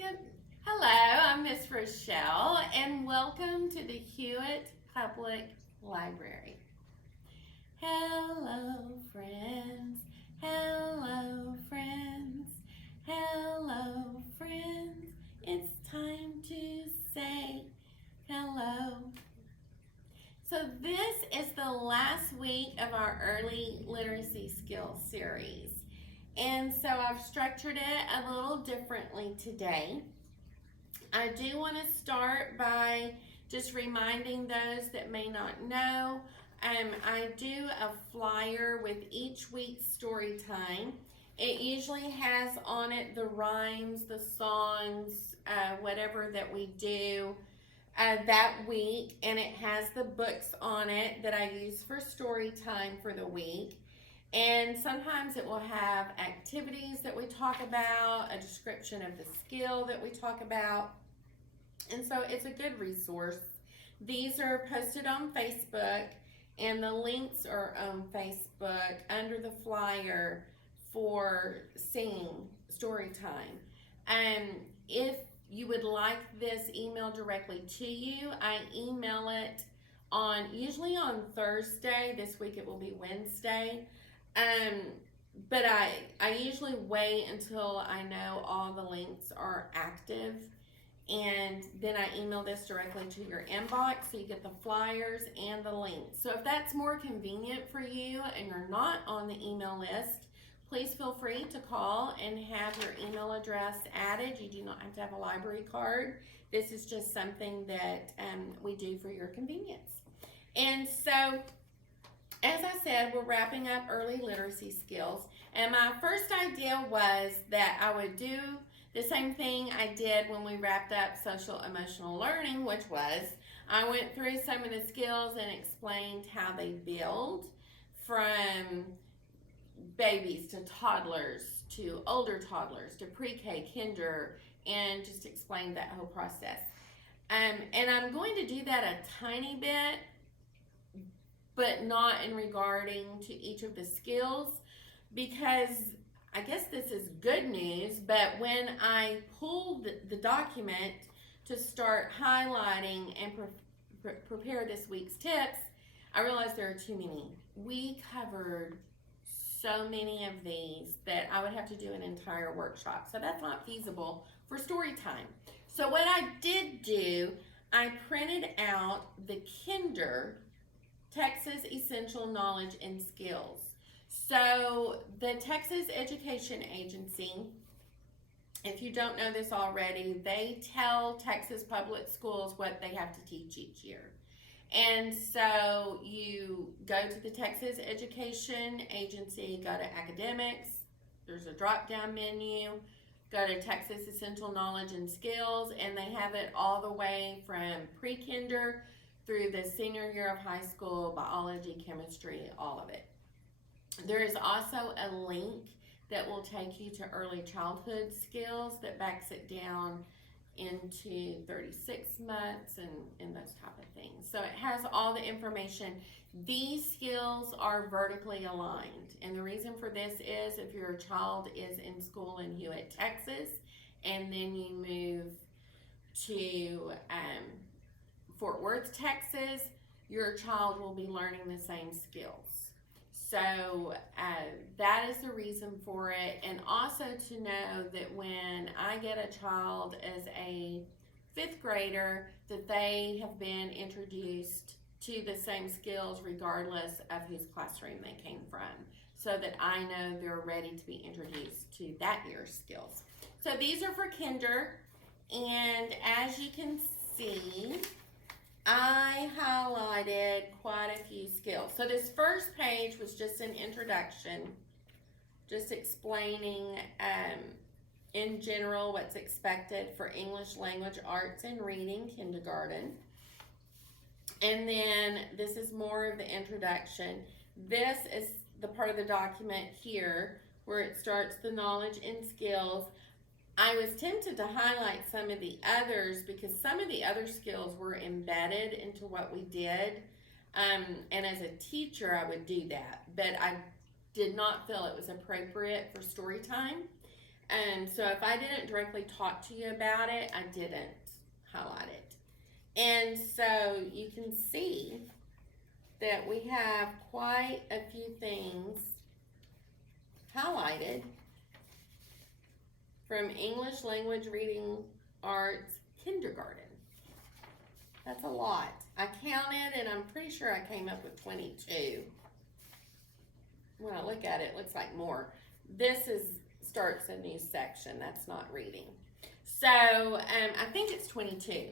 Good. Hello, I'm Miss Rochelle, and welcome to the Hewitt Public Library. Hello, friends. Hello, friends. Hello, friends. It's time to say hello. So this is the last week of our early literacy skills series. And so I've structured it a little differently today. I do want to start by just reminding those that may not know. I do a flyer with each week's story time. It usually has on it the rhymes, the songs, whatever that we do that week, and it has the books on it that I use for story time for the week. And sometimes it will have activities that we talk about, a description of the skill that we talk about. And so it's a good resource. These are posted on Facebook, and the links are on Facebook under the flyer for singing story time. If you would like this emailed directly to you, I email it usually on Thursday. This week it will be Wednesday. But I usually wait until I know all the links are active, and then I email this directly to your inbox so you get the flyers and the links. So if that's more convenient for you and you're not on the email list, please feel free to call and have your email address added. You do not have to have a library card. This is just something that we do for your convenience. And so, as I said, we're wrapping up early literacy skills, and my first idea was that I would do the same thing I did when we wrapped up social emotional learning, which was I went through some of the skills and explained how they build from babies to toddlers to older toddlers to pre-K, kinder, and just explained that whole process. And I'm going to do that a tiny bit, but not in regarding to each of the skills, because I guess this is good news, but when I pulled the document to start highlighting and prepare this week's tips, I realized there are too many. We covered so many of these that I would have to do an entire workshop, so that's not feasible for story time. So what I did do, I printed out the Kinder Texas Essential Knowledge and Skills. So the Texas Education Agency, if you don't know this already, they tell Texas public schools what they have to teach each year. And so you go to the Texas Education Agency, go to academics, there's a drop-down menu, go to Texas Essential Knowledge and Skills, and they have it all the way from pre-kinder through the senior year of high school, biology, chemistry, all of it. There is also a link that will take you to early childhood skills that backs it down into 36 months and those type of things. So it has all the information. These skills are vertically aligned, and the reason for this is if your child is in school in Hewitt, Texas, and then you move to Fort Worth, Texas, your child will be learning the same skills. So that is the reason for it. And also to know that when I get a child as a 5th grader, that they have been introduced to the same skills regardless of whose classroom they came from, so that I know they're ready to be introduced to that year's skills. So these are for kinder, and as you can see, I highlighted quite a few skills. So this first page was just an introduction, just explaining in general what's expected for English language arts and reading kindergarten. And then this is more of the introduction. This is the part of the document here where it starts the knowledge and skills. I was tempted to highlight some of the others because some of the other skills were embedded into what we did. And as a teacher, I would do that, but I did not feel it was appropriate for story time. And so if I didn't directly talk to you about it, I didn't highlight it. And so you can see that we have quite a few things highlighted from English Language Reading Arts Kindergarten. That's a lot. I counted and I'm pretty sure I came up with 22. When I look at it, it looks like more. This starts a new section. That's not reading. So I think it's 22.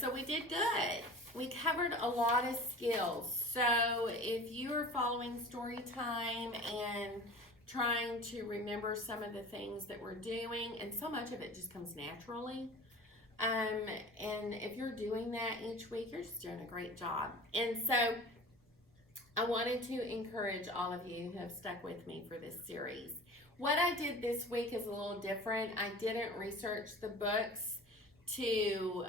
So we did good. We covered a lot of skills. So if you are following story time and trying to remember some of the things that we're doing, and so much of it just comes naturally. And if you're doing that each week, you're just doing a great job. And so I wanted to encourage all of you who have stuck with me for this series. What I did this week is a little different. I didn't research the books to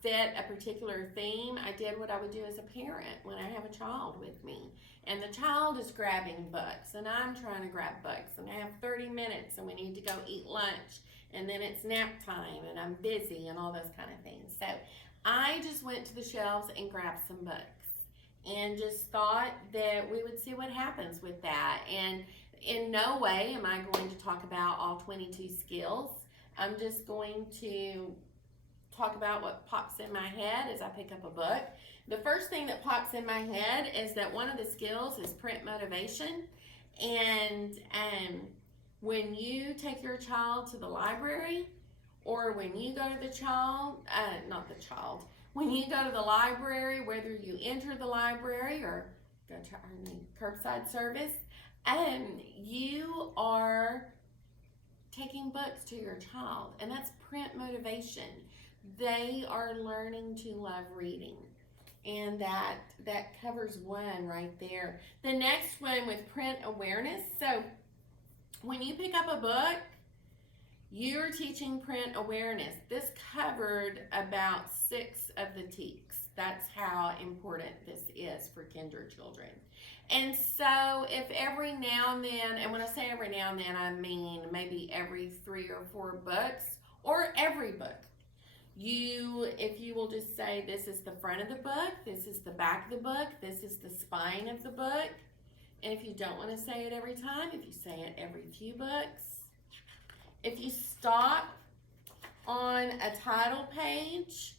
fit a particular theme. I did what I would do as a parent when I have a child with me. And the child is grabbing books, and I'm trying to grab books, and I have 30 minutes, and we need to go eat lunch, and then it's nap time, and I'm busy, and all those kind of things. So I just went to the shelves and grabbed some books, and just thought that we would see what happens with that. And in no way am I going to talk about all 22 skills. I'm just going to talk about what pops in my head as I pick up a book. The first thing that pops in my head is that one of the skills is print motivation. And when you take your child to the library, or when you go to when you go to the library, whether you enter the library or go to our new curbside service, you are taking books to your child, and that's print motivation. They are learning to love reading, and that covers one right there. The next one with print awareness. So when you pick up a book, you're teaching print awareness. This covered about 6 of the TEKs. That's how important this is for kinder children. And so if every now and then, and when I say every now and then, I mean maybe every 3 or 4 books, or every book, if you will just say, this is the front of the book, this is the back of the book, this is the spine of the book. And if you don't want to say it every time, if you say it every few books, if you stop on a title page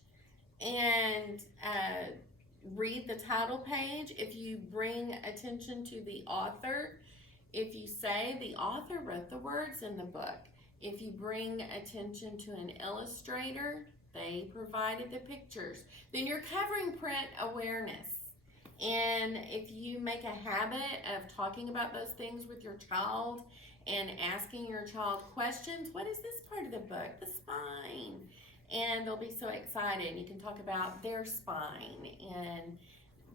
and read the title page, if you bring attention to the author, if you say the author wrote the words in the book, if you bring attention to an illustrator, they provided the pictures, then you're covering print awareness. And if you make a habit of talking about those things with your child and asking your child questions, what is this part of the book? The spine. And they'll be so excited. You can talk about their spine, and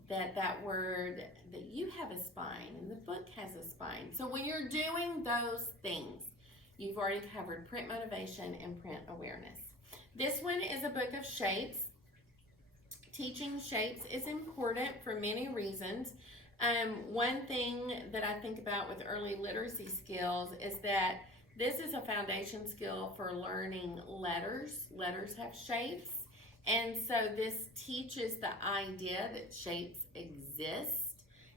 that word, that you have a spine and the book has a spine. So when you're doing those things, you've already covered print motivation and print awareness. This one is a book of shapes. Teaching shapes is important for many reasons. One thing that I think about with early literacy skills is that this is a foundation skill for learning letters. Letters have shapes. And so this teaches the idea that shapes exist.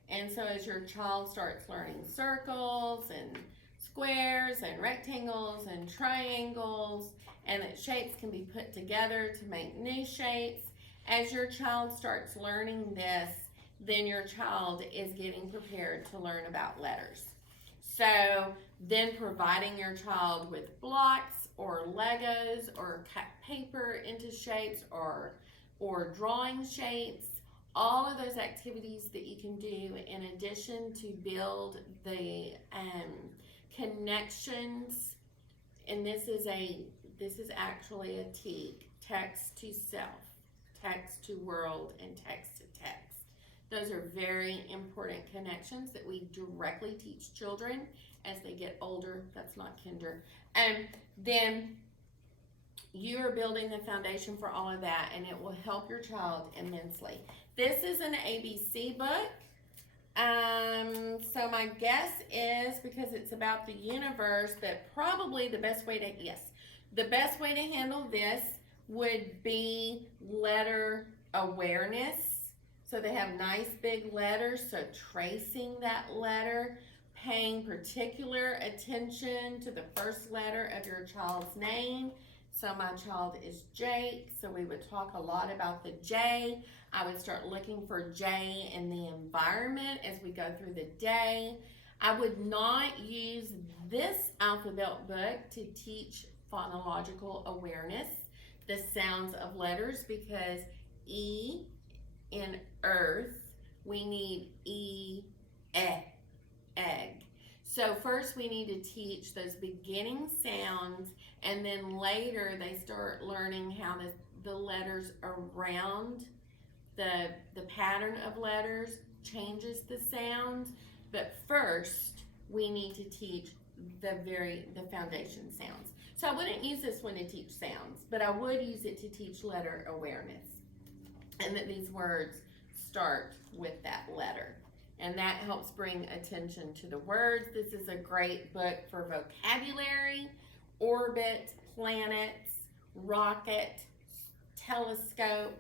And so as your child starts learning circles and squares and rectangles and triangles, and that shapes can be put together to make new shapes, as your child starts learning this, then your child is getting prepared to learn about letters. So then providing your child with blocks or Legos or cut paper into shapes or drawing shapes, all of those activities that you can do in addition to build the connections. And this is actually a TEK, text to self, text to world, and text to text. Those are very important connections that we directly teach children as they get older. That's not kinder. And then you are building the foundation for all of that, and it will help your child immensely. This is an ABC book. So my guess is, because it's about the universe, that probably the best way to handle this would be letter awareness. So they have nice big letters, so tracing that letter, paying particular attention to the first letter of your child's name. So my child is Jake, so we would talk a lot about the J. I would start looking for J in the environment as we go through the day. I would not use this alphabet book to teach phonological awareness, the sounds of letters, because E in earth, we need E, egg. So first we need to teach those beginning sounds, and then later they start learning how the letters around the pattern of letters changes the sound. But first we need to teach the foundation sounds. So I wouldn't use this one to teach sounds, but I would use it to teach letter awareness, and that these words start with that letter. And that helps bring attention to the words. This is a great book for vocabulary, orbit, planets, rocket, telescope.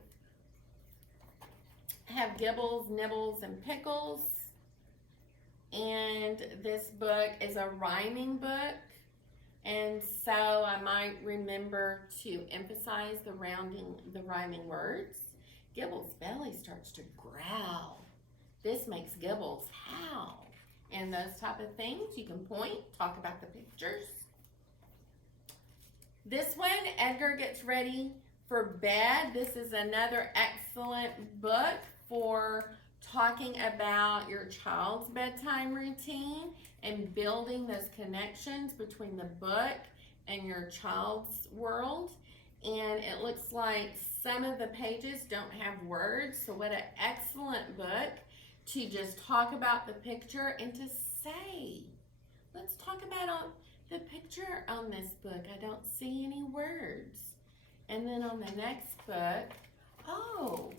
Have gibbles, nibbles, and pickles. And this book is a rhyming book. And so I might remember to emphasize the rhyming words. Gibble's belly starts to growl. This makes Gibbles howl. And those type of things. You can point, talk about the pictures. This one, Edgar Gets Ready for Bed. This is another excellent book for talking about your child's bedtime routine and building those connections between the book and your child's world. And it looks like some of the pages don't have words, so what an excellent book to just talk about the picture and to say, let's talk about the picture on this book. I don't see any words. And then on the next book, oh,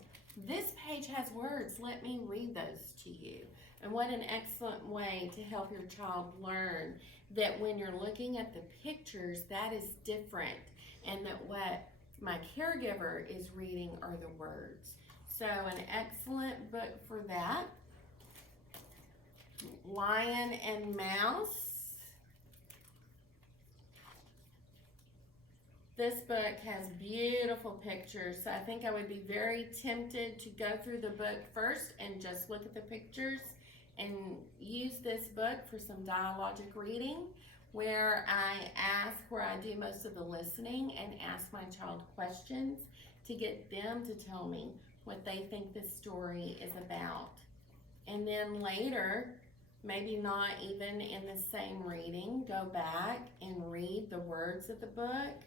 this page has words. Let me read those to you. And what an excellent way to help your child learn that when you're looking at the pictures, that is different, and that what my caregiver is reading are the words. So an excellent book for that. Lion and Mouse. This book has beautiful pictures, so I think I would be very tempted to go through the book first and just look at the pictures and use this book for some dialogic reading, where I do most of the listening and ask my child questions to get them to tell me what they think this story is about. And then later, maybe not even in the same reading, go back and read the words of the book.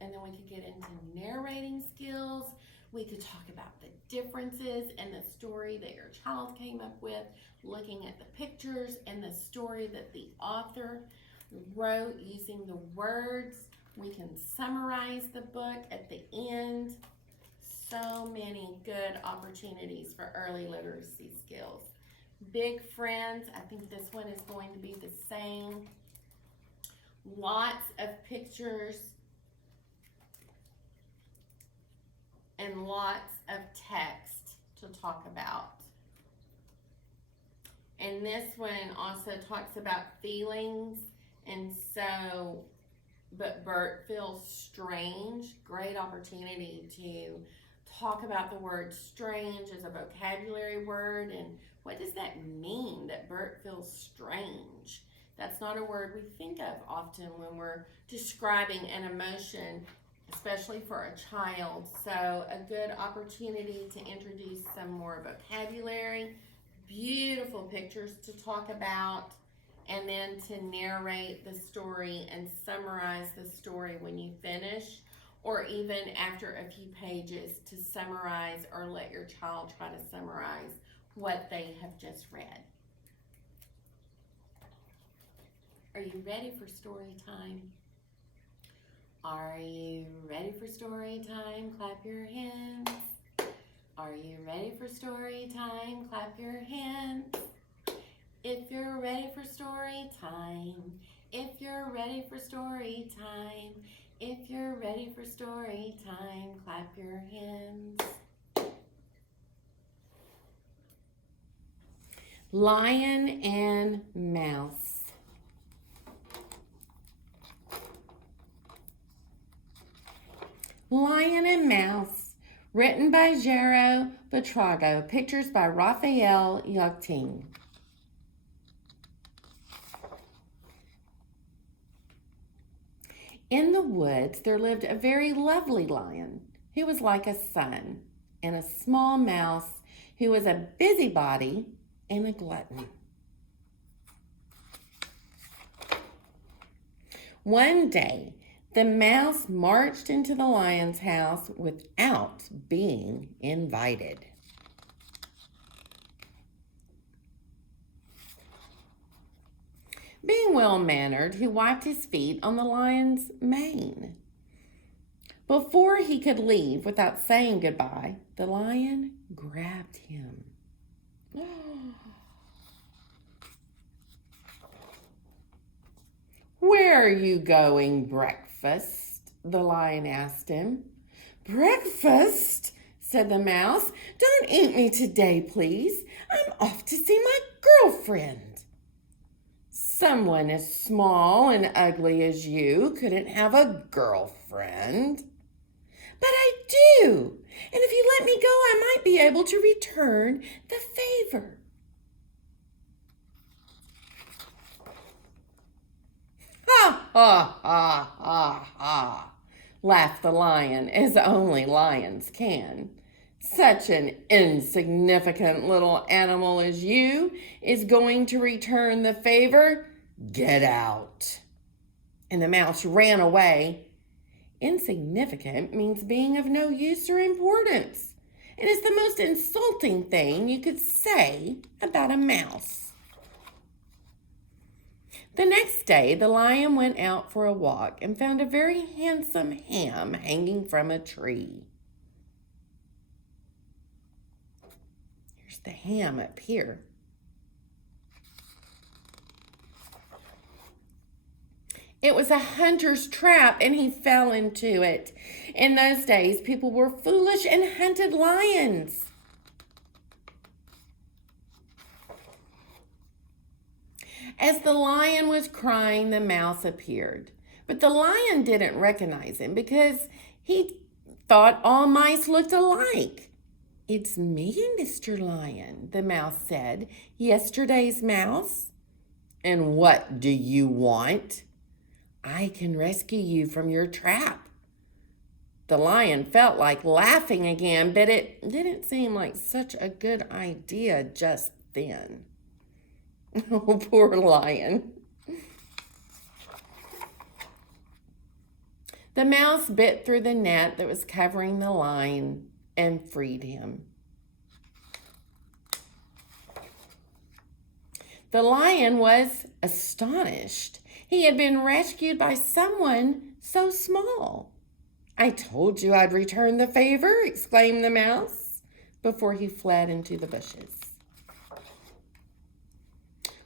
And then we could get into narrating skills. We could talk about the differences in the story that your child came up with, looking at the pictures and the story that the author wrote using the words. We can summarize the book at the end. So many good opportunities for early literacy skills. Big Friends, I think this one is going to be the same. Lots of pictures and lots of text to talk about. And this one also talks about feelings, and so, but Bert feels strange. Great opportunity to talk about the word strange as a vocabulary word, and what does that mean, that Bert feels strange? That's not a word we think of often when we're describing an emotion, especially for a child. So a good opportunity to introduce some more vocabulary, beautiful pictures to talk about, and then to narrate the story and summarize the story when you finish, or even after a few pages to summarize or let your child try to summarize what they have just read. Are you ready for story time? Are you ready for story time? Clap your hands. Are you ready for story time? Clap your hands. If you're ready for story time. If you're ready for story time. If you're ready for story time, clap your hands. Lion and Mouse. Lion and Mouse, written by Jairo, Buitrago, pictures by Rafael, Yockteng. In the woods, there lived a very lovely lion who was like a son, and a small mouse who was a busybody and a glutton. One day, the mouse marched into the lion's house without being invited. Being well-mannered, he wiped his feet on the lion's mane. Before he could leave without saying goodbye, the lion grabbed him. "Where are you going, breakfast?" the lion asked him. "Breakfast?" said the mouse. "Don't eat me today, please. I'm off to see my girlfriend." "Someone as small and ugly as you couldn't have a girlfriend." "But I do, and if you let me go, I might be able to return the favor." "Ha, ha, ha, ha, ha," laughed the lion, as only lions can. "Such an insignificant little animal as you is going to return the favor? Get out." And the mouse ran away. Insignificant means being of no use or importance. It is the most insulting thing you could say about a mouse. The next day, the lion went out for a walk and found a very handsome ham hanging from a tree. Here's the ham up here. It was a hunter's trap, and he fell into it. In those days, people were foolish and hunted lions. As the lion was crying, the mouse appeared. But the lion didn't recognize him because he thought all mice looked alike. "It's me, Mr. Lion," the mouse said. "Yesterday's mouse." "And what do you want?" "I can rescue you from your trap." The lion felt like laughing again, but it didn't seem like such a good idea just then. Oh, poor lion. The mouse bit through the net that was covering the lion and freed him. The lion was astonished. He had been rescued by someone so small. "I told you I'd return the favor," exclaimed the mouse before he fled into the bushes.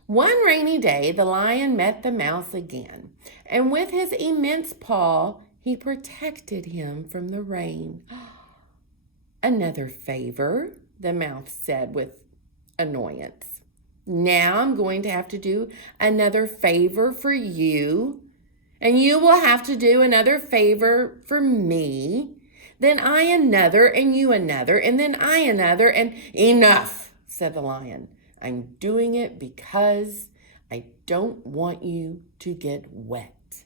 One rainy day, the lion met the mouse again, and with his immense paw, he protected him from the rain. "Another favor," the mouse said with annoyance. "Now I'm going to have to do another favor for you, and you will have to do another favor for me. Then I another, and you another, and then I another, and—" "Enough," said the lion. "I'm doing it because I don't want you to get wet."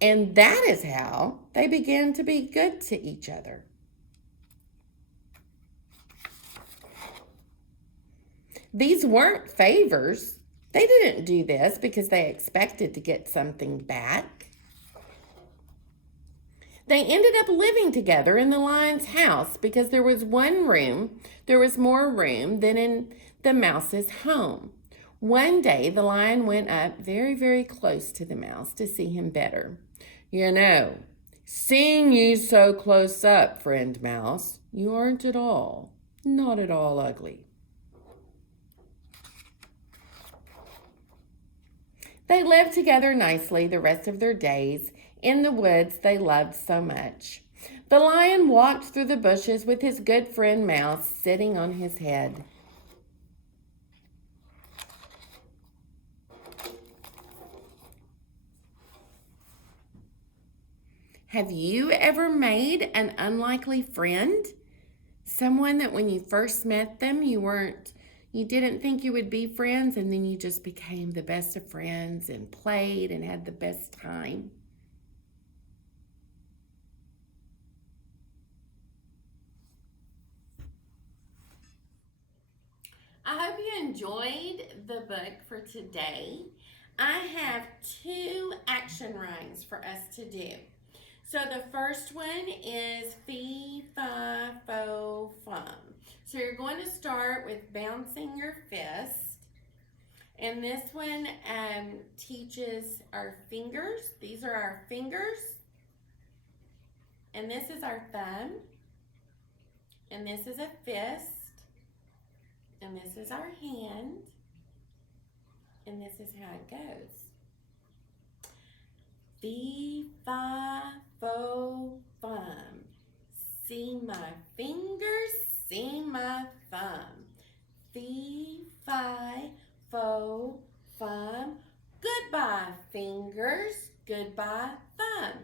And that is how they began to be good to each other. These weren't favors. They didn't do this because they expected to get something back. They ended up living together in the lion's house because there was one room. There was more room than in the mouse's home. One day, the lion went up very, very close to the mouse to see him better. You know, seeing you so close up, friend mouse, you aren't at all, not at all ugly. They lived together nicely the rest of their days in the woods they loved so much. The lion walked through the bushes with his good friend Mouse sitting on his head. Have you ever made an unlikely friend? Someone that when you first met them, you didn't think you would be friends, and then you just became the best of friends and played and had the best time. I hope you enjoyed the book for today. I have 2 action rhymes for us to do. So the first one is fee, fi, fo, fum. So you're going to start with bouncing your fist. And this one teaches our fingers. These are our fingers. And this is our thumb. And this is a fist. And this is our hand. And this is how it goes. Fee, fi, fo, fum. See my fingers, see my thumb. Fee, fi, fo, fum. Goodbye, fingers, goodbye, thumb.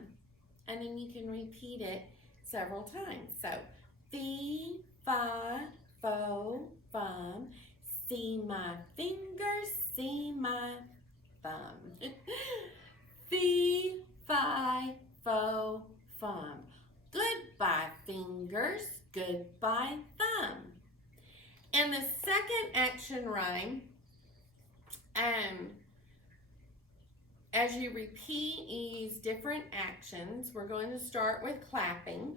And then you can repeat it several times. So, fee, fi, fo, fum. See my fingers, see my thumb. Fee, fi, fo, fum. Goodbye, fingers, goodbye, thumb. And the second action rhyme, as you repeat, you use different actions. We're going to start with clapping.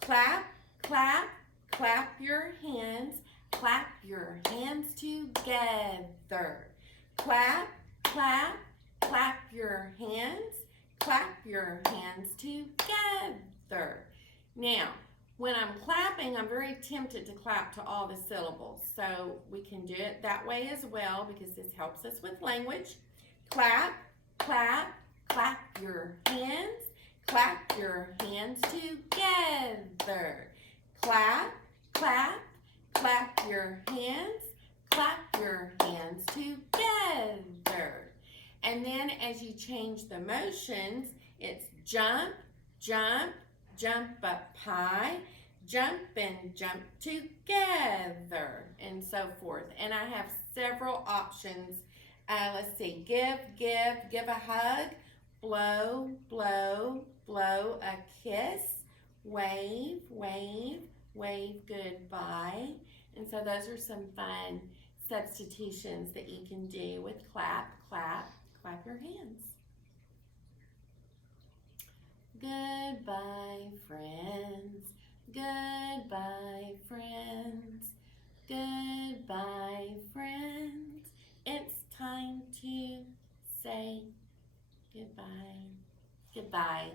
Clap, clap, clap your hands. Clap your hands together. Clap, clap, clap your hands. Clap your hands together. Now, when I'm clapping, I'm very tempted to clap to all the syllables. So we can do it that way as well because this helps us with language. Clap, clap, clap your hands. Clap your hands together. Clap, clap, clap your hands. Clap your hands together. And then as you change the motions, it's jump, jump, jump up high, jump and jump together, and so forth. And I have several options. Let's see, give a hug, blow, blow, blow a kiss, wave, wave, wave goodbye. And so those are some fun substitutions that you can do with clap, clap, clap your hands. Goodbye, friends. Goodbye, friends. Goodbye, friends. It's time to say goodbye. Goodbye.